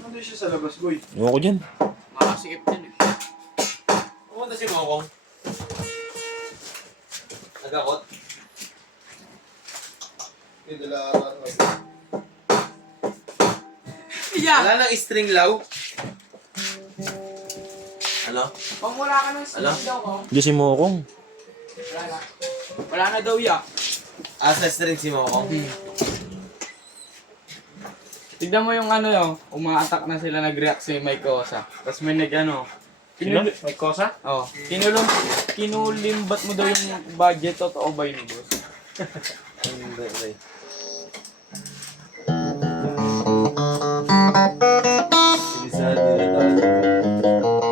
Nandun siya sa labas, boy. Ewan ko dyan. Makasikip din eh. Pumunta si Mokong. Nagakot. May dala Yeah! Wala nang string law. Ano? Kung wala ka ng Ano? string daw ko, Diyan si Mokong. wala na. Wala na daw ya. Asa string si Mokong. Tignan mo yung ano yun, uma-attack na sila, nag-react si Mike Osa. Tapos may nag-ano, Sino? May kosa? oh, kinulimbat mo daw yung budget, totoo ba yun, boss? Hindi, hindi. Sinisado na tayo.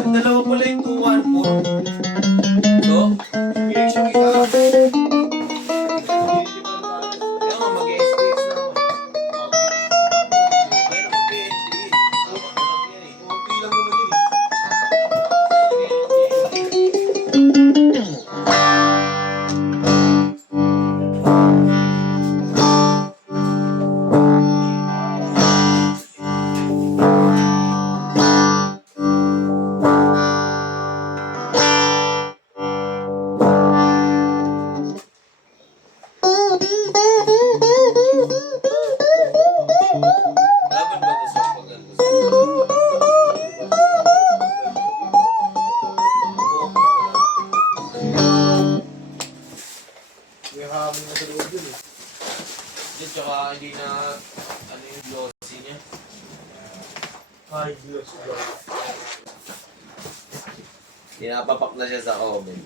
Ang dalawa pala yung 214. So, Direction isa. ayaw nga mag-SPS na ako. Ayaw na mag-SPS. Kunti lang naman yun eh. Laban ba ito sa pag-altos? May hangin na sa loob yun eh. At saka hindi na ano yung glossy niya. Ay, Diyos ko. Pinapapak na siya sa oven.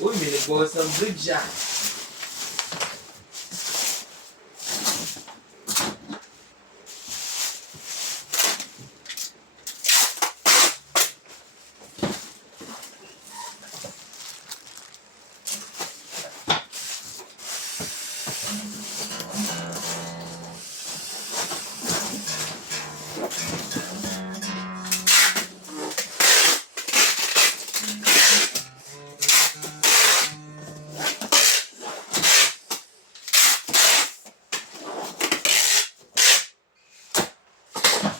Uy, may nagbukas ng bridge ah.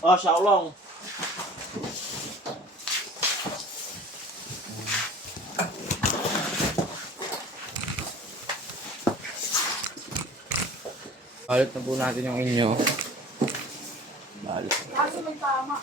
Ah, Xiaolong. Balot na po natin yung inyo. Balit. Kaso may tama.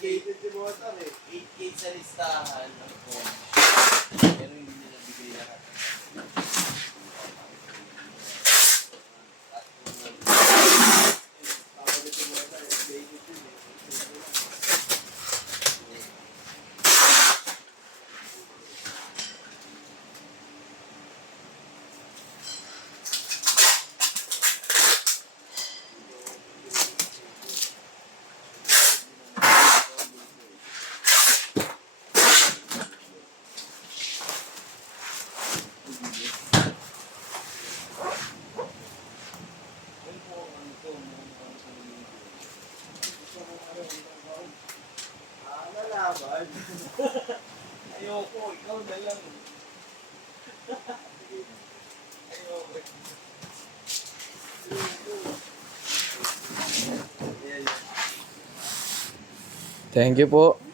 Gated si Bosa eh. 8K sa listahan ng phone. Pero hindi nila bigay lahat. Nalaban. Ayoko, ikaw na lang. Ayoko. Thank you po.